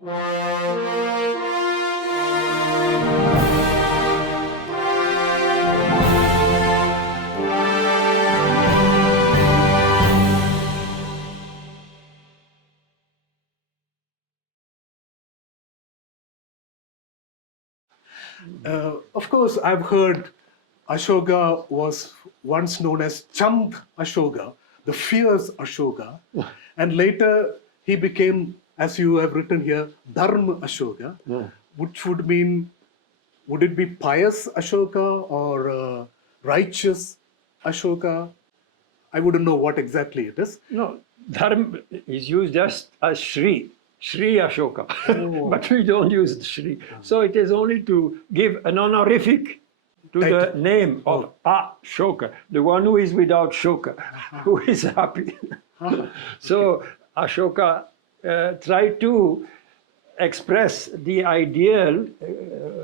Of course, I've heard Ashoka was once known as Chand Ashoka, the fierce Ashoka, and later he became, as you have written here, Dharma Ashoka, which would mean, would it be pious Ashoka or righteous Ashoka? I wouldn't know what exactly it is. No, Dharma is used just as Shri Ashoka, but we don't use the Shri. So it is only to give an honorific to the name of Ashoka, the one who is without Shoka, who is happy. So Ashoka tried to express the ideal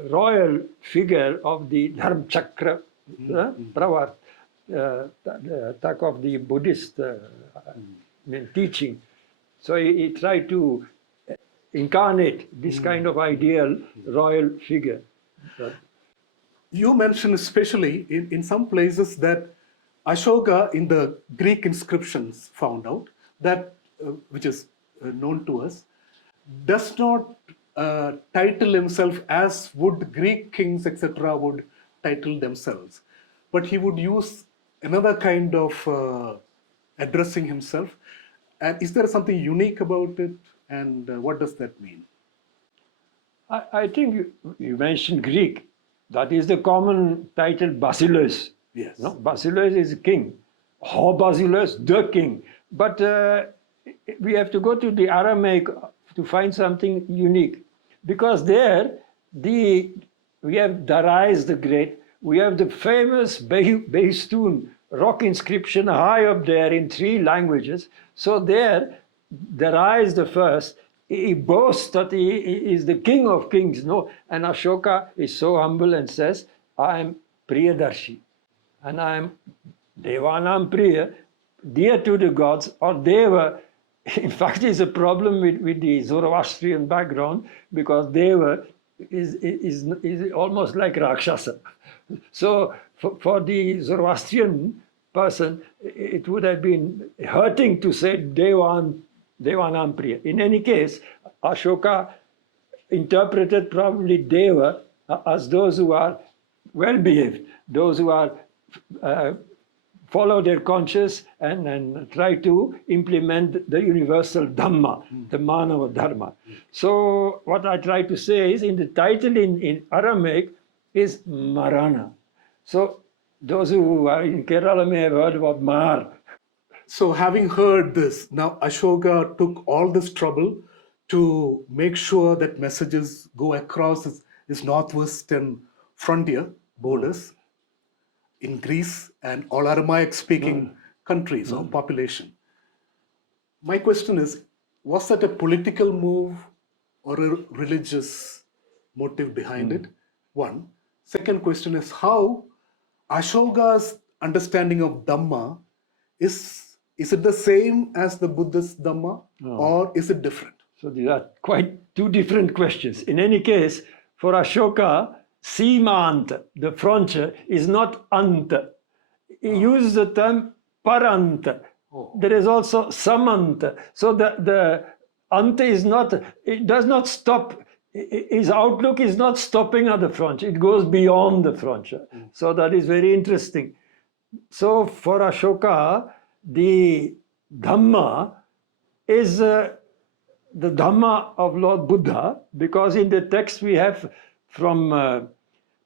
royal figure of the Dharma Chakra, Pravart, the attack of the Buddhist teaching. So he tried to incarnate this kind of ideal royal figure. You mentioned especially in some places that Ashoka in the Greek inscriptions found out that, which is known to us, does not title himself as would Greek kings, etc., would title themselves. But he would use another kind of addressing himself. And is there something unique about it? And what does that mean? I think you mentioned Greek. That is the common title Basileus. Yes. No? Basileus is king. Ho Basileus, the king. But we have to go to the Aramaic to find something unique. Because there, we have Darius the Great, we have the famous Behistun rock inscription high up there in 3 languages. So there, Darius the First, he boasts that he is the king of kings, no? And Ashoka is so humble and says, I am Priyadarshi, and I am Devanam Priya, dear to the gods, or Deva. In fact, it's a problem with the Zoroastrian background, because Deva is almost like Rakshasa. So for the Zoroastrian person, it would have been hurting to say Devanam Priya. In any case, Ashoka interpreted probably Deva as those who are well-behaved, those who are follow their conscience and try to implement the universal Dhamma, the Manava Dharma. So what I try to say is, in the title in Aramaic is Marana. So those who are in Kerala may have heard about Mar. So having heard this, now Ashoka took all this trouble to make sure that messages go across his northwestern frontier borders in Greece and all Aramaic-speaking countries or population. My question is, was that a political move or a religious motive behind it? One. Second question is, how Ashoka's understanding of Dhamma is it the same as the Buddhist Dhamma, or is it different? So these are quite 2 different questions. In any case, for Ashoka, Simant, the frontier, is not Anta. He uses the term Paranta. There is also Samanta. So the Anta is not, it does not stop, his outlook is not stopping at the frontier. It goes beyond the frontier. So that is very interesting. So for Ashoka, the Dhamma is the Dhamma of Lord Buddha, because in the text we have from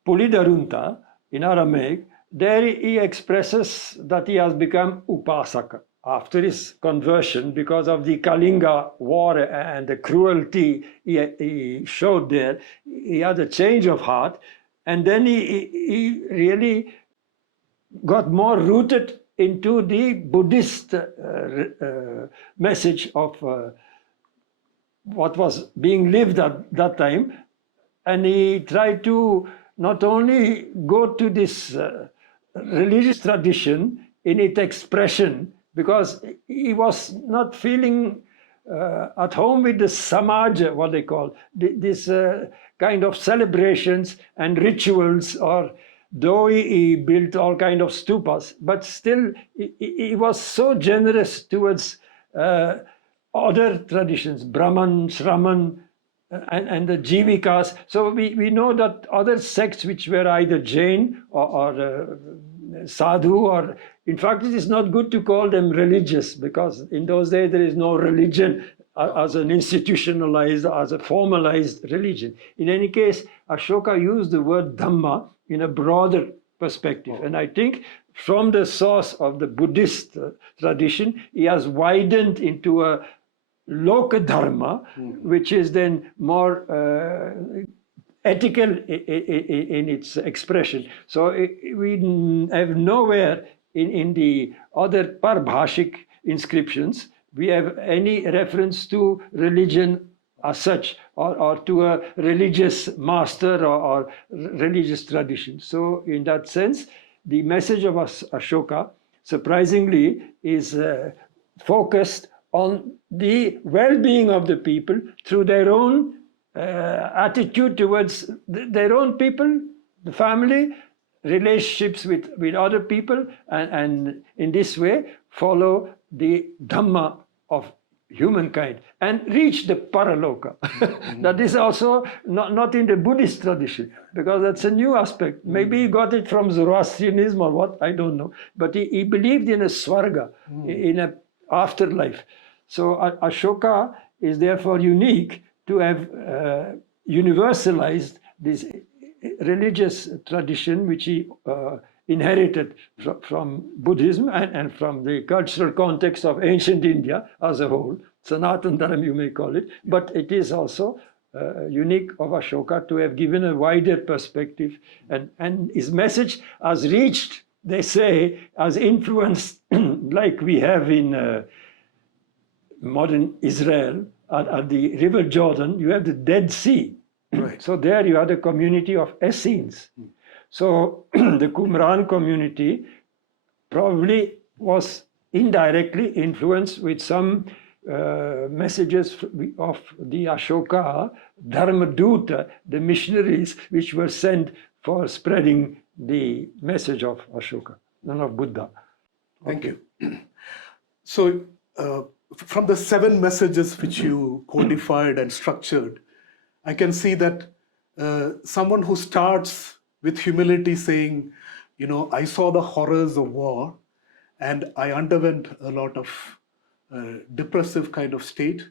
Pulidarunta in Aramaic, there he expresses that he has become Upasaka after his conversion because of the Kalinga war and the cruelty he showed there. He had a change of heart, and then he really got more rooted into the Buddhist message of what was being lived at that time. And he tried to not only go to this religious tradition in its expression, because he was not feeling at home with the samaja, what they call this kind of celebrations and rituals, or though he built all kind of stupas, but still he was so generous towards other traditions, Brahman, Shraman, and the Jivikas. So we know that other sects which were either Jain or Sadhu, or in fact it is not good to call them religious, because in those days there is no religion as an institutionalized, as a formalized religion. In any case, Ashoka used the word Dhamma in a broader perspective. And I think from the source of the Buddhist tradition, he has widened into a Loka Dharma, which is then more ethical in its expression. So we have nowhere in the other Parbhashik inscriptions we have any reference to religion as such, or to a religious master or religious tradition. So in that sense, the message of Ashoka, surprisingly, is focused on the well-being of the people through their own attitude towards their own people, the family, relationships with other people, and in this way follow the Dhamma of humankind and reach the Paraloka. That is also not in the Buddhist tradition, because that's a new aspect. Maybe he got it from Zoroastrianism or what, I don't know. But he believed in a Swarga, in an afterlife. So Ashoka is therefore unique to have universalized this religious tradition which he inherited from Buddhism and from the cultural context of ancient India as a whole. Sanatan Dharam, you may call it, but it is also unique of Ashoka to have given a wider perspective, and his message has reached, they say, has influenced, like we have in modern Israel, at the River Jordan, you have the Dead Sea. Right. So there you have the community of Essenes. So the Qumran community probably was indirectly influenced with some messages of the Ashoka Dharmaduta, the missionaries which were sent for spreading the message of Ashoka, and of Buddha. Thank you. So from the 7 messages which you codified and structured, I can see that someone who starts with humility saying, I saw the horrors of war and I underwent a lot of depressive kind of state,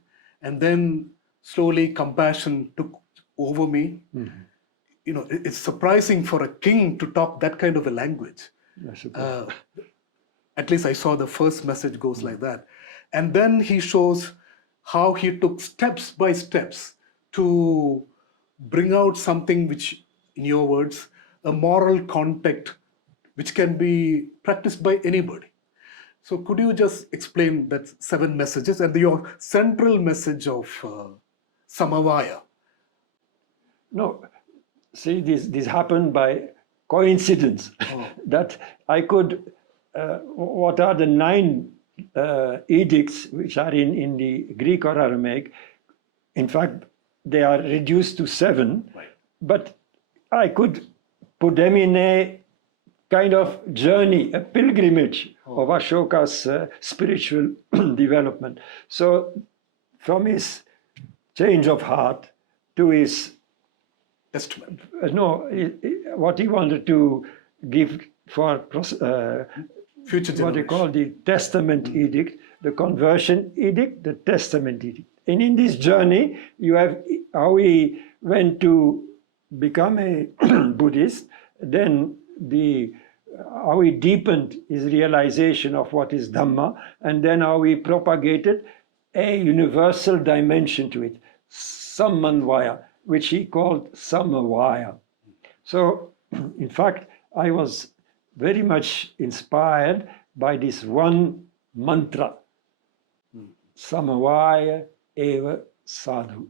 and then slowly compassion took over me. It's surprising for a king to talk that kind of a language. At least I saw the first message goes like that. And then he shows how he took steps by steps to bring out something which, in your words, a moral contact which can be practiced by anybody. So could you just explain that 7 messages and your central message of Samavaya? No, see, this happened by coincidence. That I could, what are the 9 edicts which are in the Greek or Aramaic? In fact, they are reduced to 7, Right. but I could put them in a kind of journey, a pilgrimage of Ashoka's spiritual development. So from his change of heart to his Testament. what he wanted to give for Future generation. what they call the Testament edict, the conversion edict, the Testament edict. And in this journey, you have how he went to become a Buddhist, then how he deepened his realization of what is Dhamma, and then how he propagated a universal dimension to it, Samavaya, which he called Samavaya. So, in fact, I was very much inspired by this one mantra, Samavaya eva sadhu.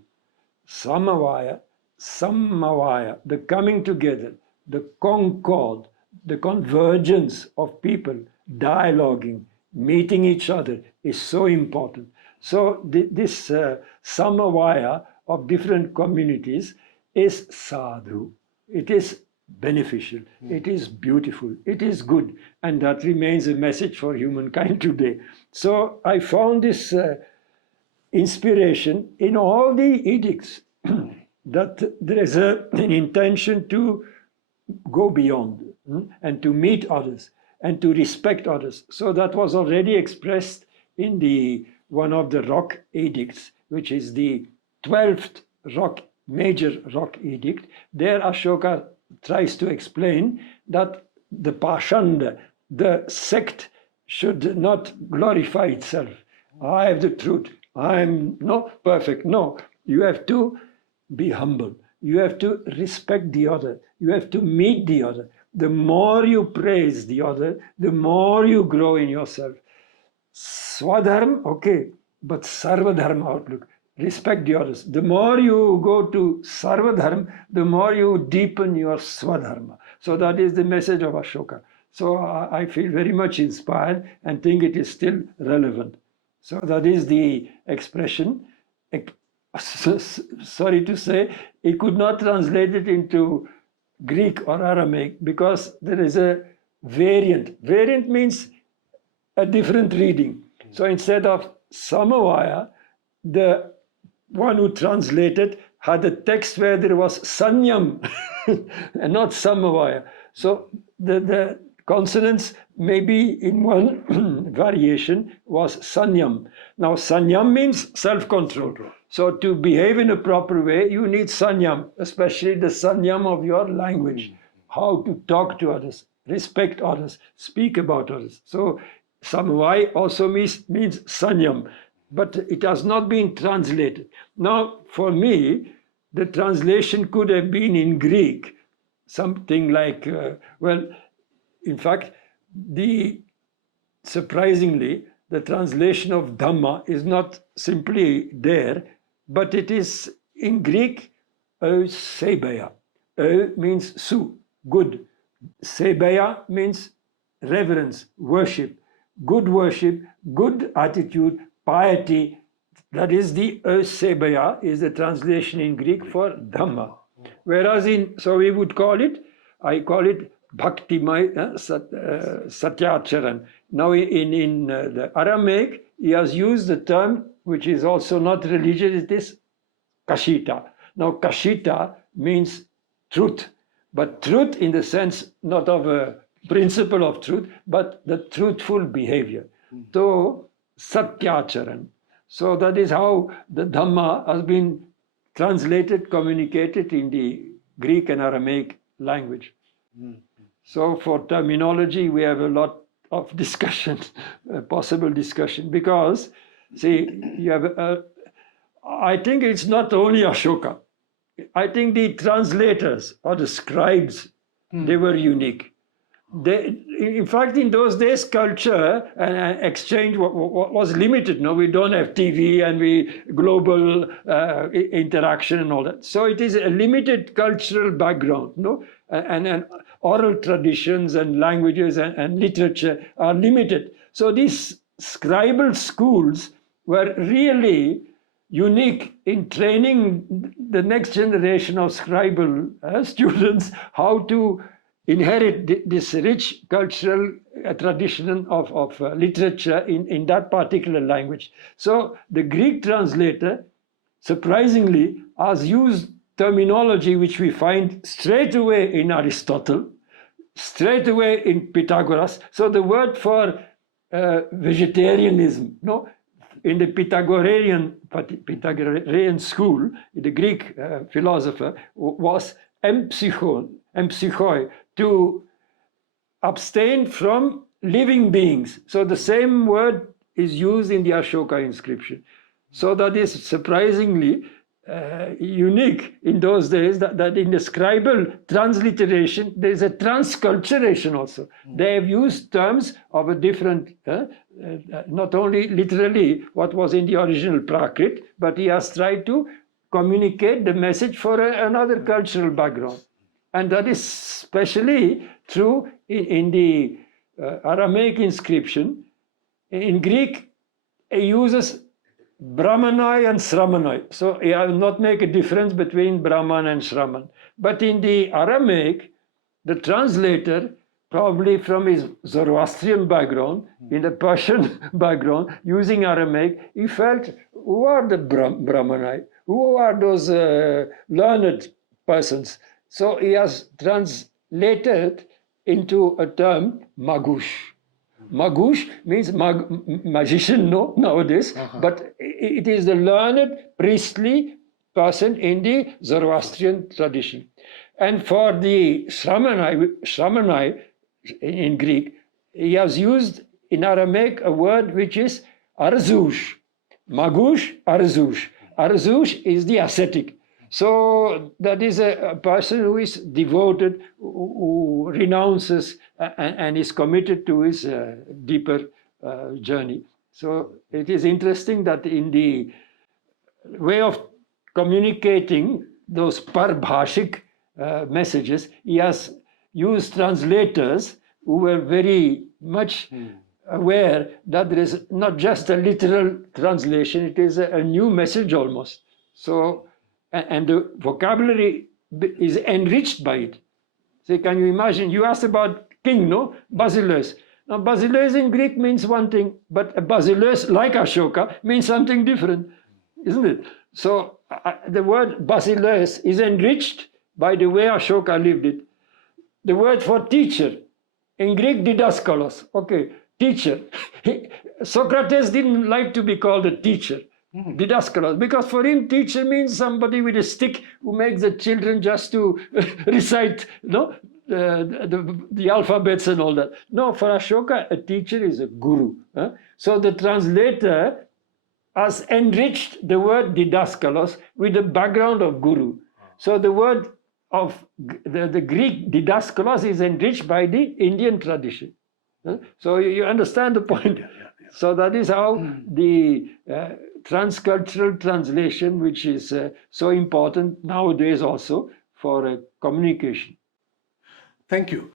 Samavaya, Samavaya, the coming together, the concord, the convergence of people, dialoguing, meeting each other is so important. So this Samavaya of different communities is sadhu. It is beneficial. It is beautiful. It is good. And that remains a message for humankind today. So I found this inspiration in all the edicts that there is an intention to go beyond and to meet others and to respect others. So that was already expressed in the one of the rock edicts, which is the 12th major rock edict. There Ashoka tries to explain that the Pashanda, the sect, should not glorify itself. I have the truth. I'm not perfect. No, you have to be humble. You have to respect the other. You have to meet the other. The more you praise the other, the more you grow in yourself. Swadharma, okay, but Sarvadharma outlook. Respect the others. The more you go to Sarvadharma, the more you deepen your Swadharma. So that is the message of Ashoka. So I feel very much inspired and think it is still relevant. So that is the expression. Sorry to say, he could not translate it into Greek or Aramaic because there is a variant. Variant means a different reading. So instead of Samavaya, the one who translated had a text where there was Sanyam and not Samavaya. So the consonants maybe in one variation was Sanyam. Now Sanyam means self-control. So to behave in a proper way, you need Sanyam, especially the Sanyam of your language. How to talk to others, respect others, speak about others. So Samavaya also means Sanyam, but it has not been translated. Now, for me, the translation could have been in Greek, something like, in fact, surprisingly, the translation of Dhamma is not simply there, but it is in Greek, Sebaya. Means su, good. Sebaya means reverence, worship, good attitude, piety. That is the Sebaya, is the translation in Greek for Dhamma. Whereas so we would call it, I call it Bhaktimay Satyacharan. Now in the Aramaic, he has used the term, which is also not religious, it is Kashita. Now Kashita means truth, but truth in the sense not of a principle of truth, but the truthful behavior. So Satyacharan. So that is how the Dhamma has been translated, communicated in the Greek and Aramaic language. So for terminology, we have a lot of discussion, possible discussion, because, see, you have, I think it's not only Ashoka. I think the translators or the scribes, they were unique. In fact, in those days, culture and exchange was limited. No, we don't have TV and global interaction and all that. So it is a limited cultural background, no, and oral traditions and languages and literature are limited. So these scribal schools were really unique in training the next generation of scribal students how to inherit this rich cultural tradition of literature in that particular language. So the Greek translator, surprisingly, has used terminology which we find straight away in Aristotle, straight away in Pythagoras. So the word for vegetarianism, no, in the Pythagorean school, the Greek philosopher was empsychoi, to abstain from living beings. So the same word is used in the Ashoka inscription. So that is surprisingly unique in those days, that in the scribal transliteration, there is a transculturation also. They have used terms of a different, not only literally what was in the original Prakrit, but he has tried to communicate the message for another cultural background. And that is especially true in the Aramaic inscription. In Greek, he uses Brahmanai and Sramanai. So I will not make a difference between Brahman and Shraman. But in the Aramaic, the translator, probably from his Zoroastrian background, in the Persian background, using Aramaic, he felt, who are the Brahmanai? Who are those learned persons? So he has translated into a term, Magush. Magush means magician, no, nowadays, but it is the learned priestly person in the Zoroastrian tradition. And for the Shramanai in Greek, he has used in Aramaic a word which is arzush. Magush, arzush. Arzush is the ascetic. So that is a person who is devoted, who renounces and is committed to his deeper journey. So it is interesting that in the way of communicating those parbhashik messages, he has used translators who were very much aware that there is not just a literal translation, it is a new message almost. So, and the vocabulary is enriched by it. So can you imagine, you asked about king, no? Basileus. Now Basileus in Greek means one thing, but a Basileus like Ashoka means something different, isn't it? So the word Basileus is enriched by the way Ashoka lived it. The word for teacher, in Greek, didaskalos, okay, teacher. Socrates didn't like to be called a teacher, didaskalos, because for him, teacher means somebody with a stick who makes the children just to recite, no, the alphabets and all that. No, for Ashoka, a teacher is a guru. Huh? So the translator has enriched the word didaskalos with the background of guru. So the word of the Greek didaskalos is enriched by the Indian tradition. So you understand the point. So that is how the transcultural translation, which is so important nowadays also for communication. Thank you.